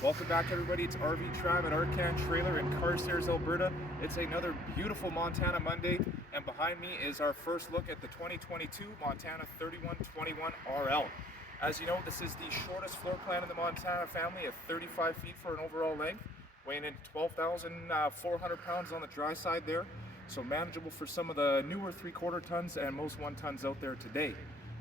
Welcome back, everybody. It's RV Trav at Arcan Trailer in Carstairs, Alberta. It's another beautiful Montana Monday, and behind me is our first look at the 2022 Montana 3121 RL. As you know, this is the shortest floor plan in the Montana family at 35 feet for an overall length, weighing in 12,400 pounds on the dry side there, so manageable for some of the newer 3/4 tons and most 1 tons out there today.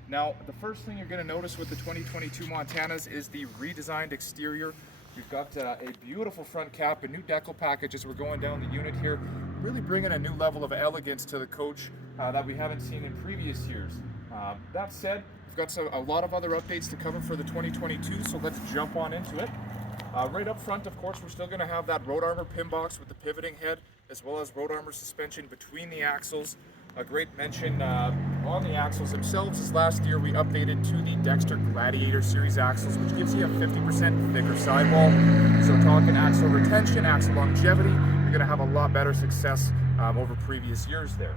Now, the first thing you're going to notice with the 2022 Montanas is the redesigned exterior. We've got a beautiful front cap, a new decal package as we're going down the unit here, really bringing a new level of elegance to the coach that we haven't seen in previous years. That said, we've got a lot of other updates to cover for the 2022, so let's jump on into it. Right up front, of course, we're still going to have that Road Armor pin box with the pivoting head, as well as Road Armor suspension between the axles. A great mention on the axles themselves is last year we updated to the Dexter Gladiator Series axles, which gives you a 50% thicker sidewall. So talking axle retention, axle longevity, you're going to have a lot better success over previous years there.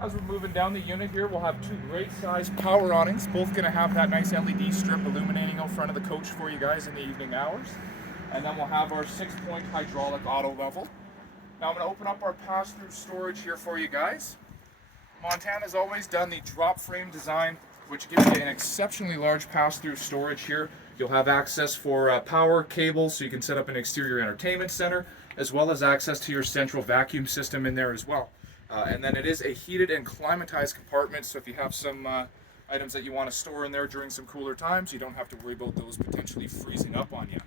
As we're moving down the unit here, we'll have two great sized power awnings, both going to have that nice LED strip illuminating out front of the coach for you guys in the evening hours. And then we'll have our 6-point hydraulic auto level. Now I'm going to open up our pass-through storage here for you guys. Montana's always done the drop frame design, which gives you an exceptionally large pass-through storage here. You'll have access for power cables, so you can set up an exterior entertainment center, as well as access to your central vacuum system in there as well. And then it is a heated and climatized compartment, so if you have some items that you want to store in there during some cooler times, you don't have to worry about those potentially freezing up on you.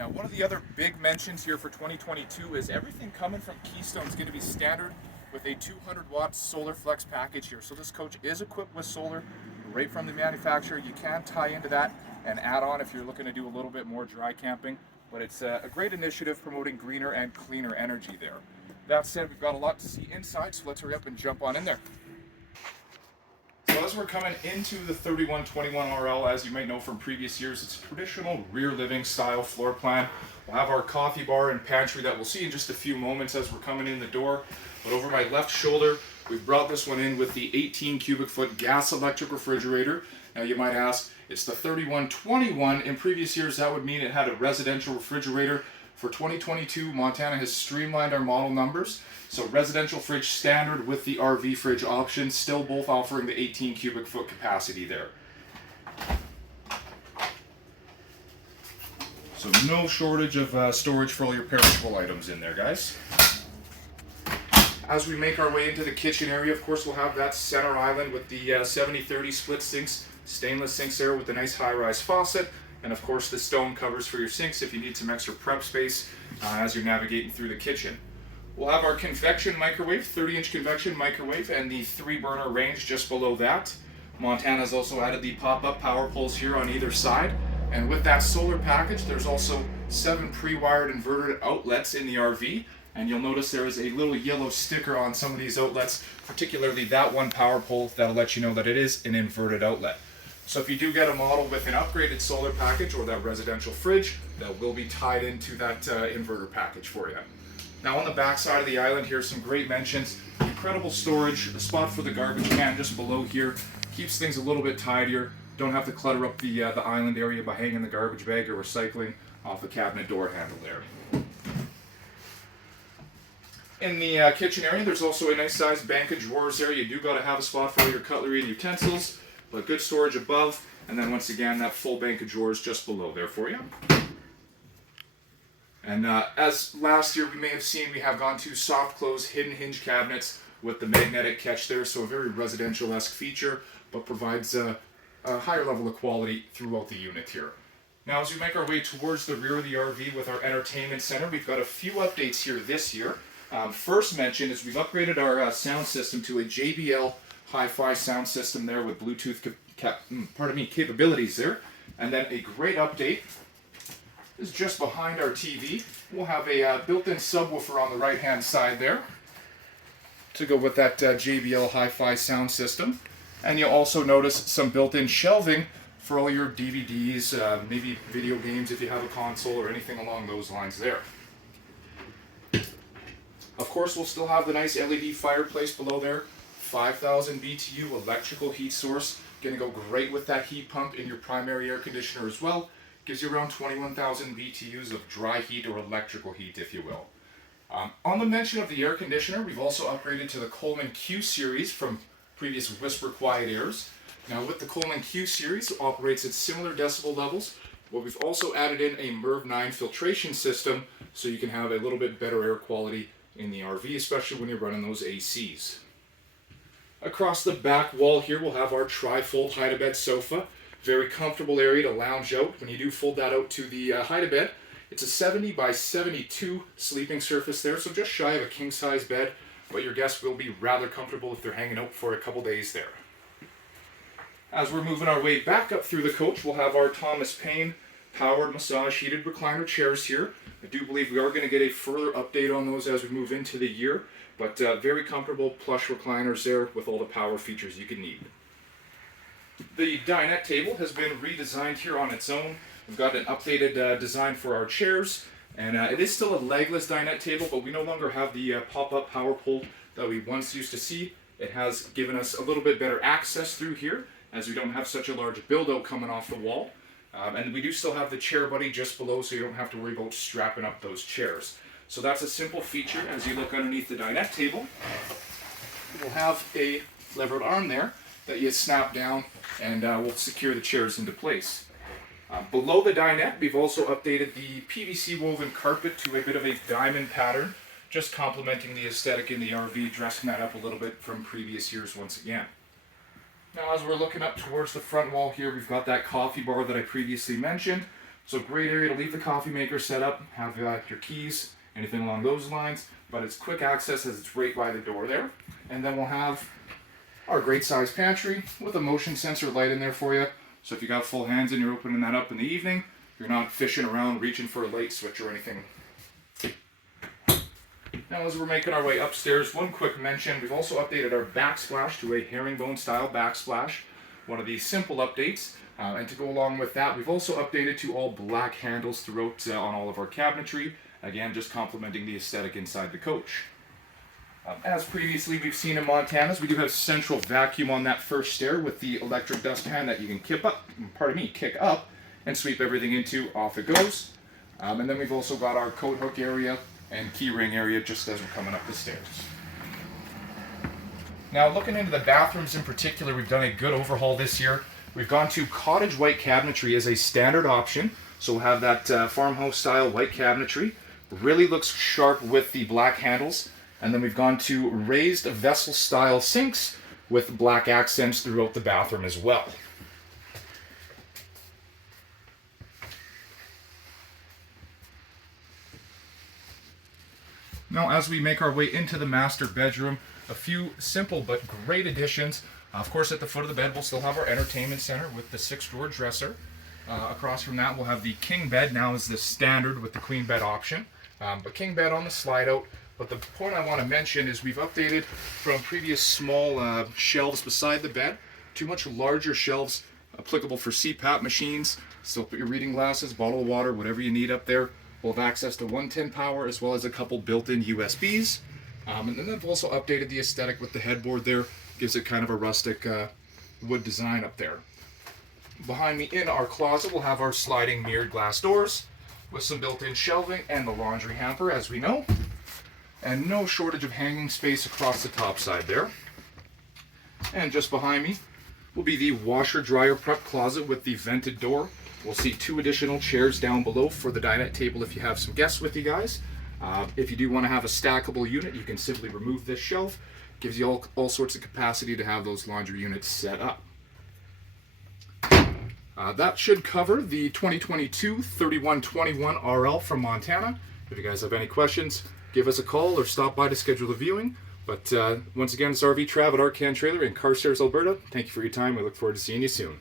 Now, one of the other big mentions here for 2022 is everything coming from Keystone is going to be standard with a 200-watt SolarFlex package here. So this coach is equipped with solar right from the manufacturer. You can tie into that and add on if you're looking to do a little bit more dry camping, but it's a great initiative promoting greener and cleaner energy there. That said, we've got a lot to see inside, so let's hurry up and jump on in there. So as we're coming into the 3121 RL, as you might know from previous years, it's a traditional rear living style floor plan. We'll have our coffee bar and pantry that we'll see in just a few moments as we're coming in the door. But over my left shoulder, we've brought this one in with the 18 cubic foot gas electric refrigerator. Now you might ask, it's the 3121. In previous years, that would mean it had a residential refrigerator. For 2022, Montana has streamlined our model numbers. So residential fridge standard with the RV fridge option, still both offering the 18 cubic foot capacity there. So no shortage of storage for all your perishable items in there, guys. As we make our way into the kitchen area, of course, we'll have that center island with the 70-30 split sinks, stainless sinks there with the nice high-rise faucet, and of course the stone covers for your sinks if you need some extra prep space as you're navigating through the kitchen. We'll have our convection microwave, 30-inch convection microwave, and the 3-burner range just below that. Montana's also added the pop-up power poles here on either side. And with that solar package, there's also 7 pre-wired inverter outlets in the RV. And you'll notice there is a little yellow sticker on some of these outlets, particularly that one power pole that'll let you know that it is an inverted outlet. So if you do get a model with an upgraded solar package or that residential fridge, that will be tied into that inverter package for you. Now on the back side of the island here, some great mentions. Incredible storage, a spot for the garbage can just below here. Keeps things a little bit tidier. Don't have to clutter up the island area by hanging the garbage bag or recycling off the cabinet door handle there. In the kitchen area, there's also a nice sized bank of drawers there. You do got to have a spot for all your cutlery and utensils, but good storage above. And then once again, that full bank of drawers just below there for you. And as last year we may have seen, we have gone to soft close hidden hinge cabinets with the magnetic catch there. So a very residential-esque feature, but provides a higher level of quality throughout the unit here. Now as we make our way towards the rear of the RV with our entertainment center, we've got a few updates here this year. First mention is we've upgraded our sound system to a JBL hi-fi sound system there with Bluetooth capabilities there. And then a great update is just behind our TV. We'll have a built-in subwoofer on the right-hand side there to go with that JBL hi-fi sound system. And you'll also notice some built-in shelving for all your DVDs, maybe video games if you have a console or anything along those lines there. Of course, we'll still have the nice LED fireplace below there. 5,000 BTU electrical heat source. Going to go great with that heat pump in your primary air conditioner as well. Gives you around 21,000 BTUs of dry heat or electrical heat, if you will. On the mention of the air conditioner, we've also upgraded to the Coleman Q series from previous Whisper Quiet Airs. Now with the Coleman Q series, it operates at similar decibel levels, but we've also added in a MERV 9 filtration system so you can have a little bit better air quality in the RV, especially when you're running those ACs. Across the back wall here, we'll have our tri-fold hide-a-bed sofa. Very comfortable area to lounge out. When you do fold that out to the hide-a-bed, it's a 70 by 72 sleeping surface there, so just shy of a king-size bed, but your guests will be rather comfortable if they're hanging out for a couple days there. As we're moving our way back up through the coach, we'll have our Thomas Payne powered massage heated recliner chairs here. I do believe we are going to get a further update on those as we move into the year, but very comfortable plush recliners there with all the power features you can need. The dinette table has been redesigned here on its own. We've got an updated design for our chairs, and it is still a legless dinette table, but we no longer have the pop-up power pole that we once used to see. It has given us a little bit better access through here, as we don't have such a large build-out coming off the wall. And we do still have the chair buddy just below, so you don't have to worry about strapping up those chairs. So that's a simple feature. As you look underneath the dinette table, we'll have a levered arm there that you snap down and will secure the chairs into place. Below the dinette, we've also updated the PVC woven carpet to a bit of a diamond pattern, just complementing the aesthetic in the RV, dressing that up a little bit from previous years once again. Now as we're looking up towards the front wall here, we've got that coffee bar that I previously mentioned. So great area to leave the coffee maker set up, have your keys, anything along those lines, but it's quick access as it's right by the door there. And then we'll have our great size pantry with a motion sensor light in there for you. So if you got full hands and you're opening that up in the evening, you're not fishing around reaching for a light switch or anything. Now as we're making our way upstairs, one quick mention, we've also updated our backsplash to a herringbone style backsplash, one of the simple updates. And to go along with that, we've also updated to all black handles throughout on all of our cabinetry, again just complementing the aesthetic inside the coach. As previously we've seen in Montana's, we do have central vacuum on that first stair with the electric dustpan that you can kick up and sweep everything into, off it goes. And then we've also got our coat hook area and key ring area just as we're coming up the stairs. Now looking into the bathrooms in particular, we've done a good overhaul this year. We've gone to cottage white cabinetry as a standard option. So we'll have that farmhouse style white cabinetry. Really looks sharp with the black handles. And then we've gone to raised vessel style sinks with black accents throughout the bathroom as well. Now as we make our way into the master bedroom, a few simple but great additions. Of course at the foot of the bed we'll still have our entertainment center with the 6-drawer dresser. Across from that we'll have the king bed now as the standard with the queen bed option. But king bed on the slide out. But the point I want to mention is we've updated from previous small shelves beside the bed to much larger shelves applicable for CPAP machines. Still put your reading glasses, bottle of water, whatever you need up there. We'll have access to 110 power as well as a couple built-in USBs. And then they've also updated the aesthetic with the headboard there. Gives it kind of a rustic wood design up there. Behind me in our closet we'll have our sliding mirrored glass doors with some built-in shelving and the laundry hamper as we know. And no shortage of hanging space across the top side there. And just behind me will be the washer dryer prep closet with the vented door. We'll see 2 additional chairs down below for the dinette table if you have some guests with you guys. If you do want to have a stackable unit, you can simply remove this shelf. Gives you all sorts of capacity to have those laundry units set up. That should cover the 2022 3121 RL from Montana. If you guys have any questions, give us a call or stop by to schedule a viewing. But once again, it's RV Trav at Arcan Trailer in Carstairs, Alberta. Thank you for your time. We look forward to seeing you soon.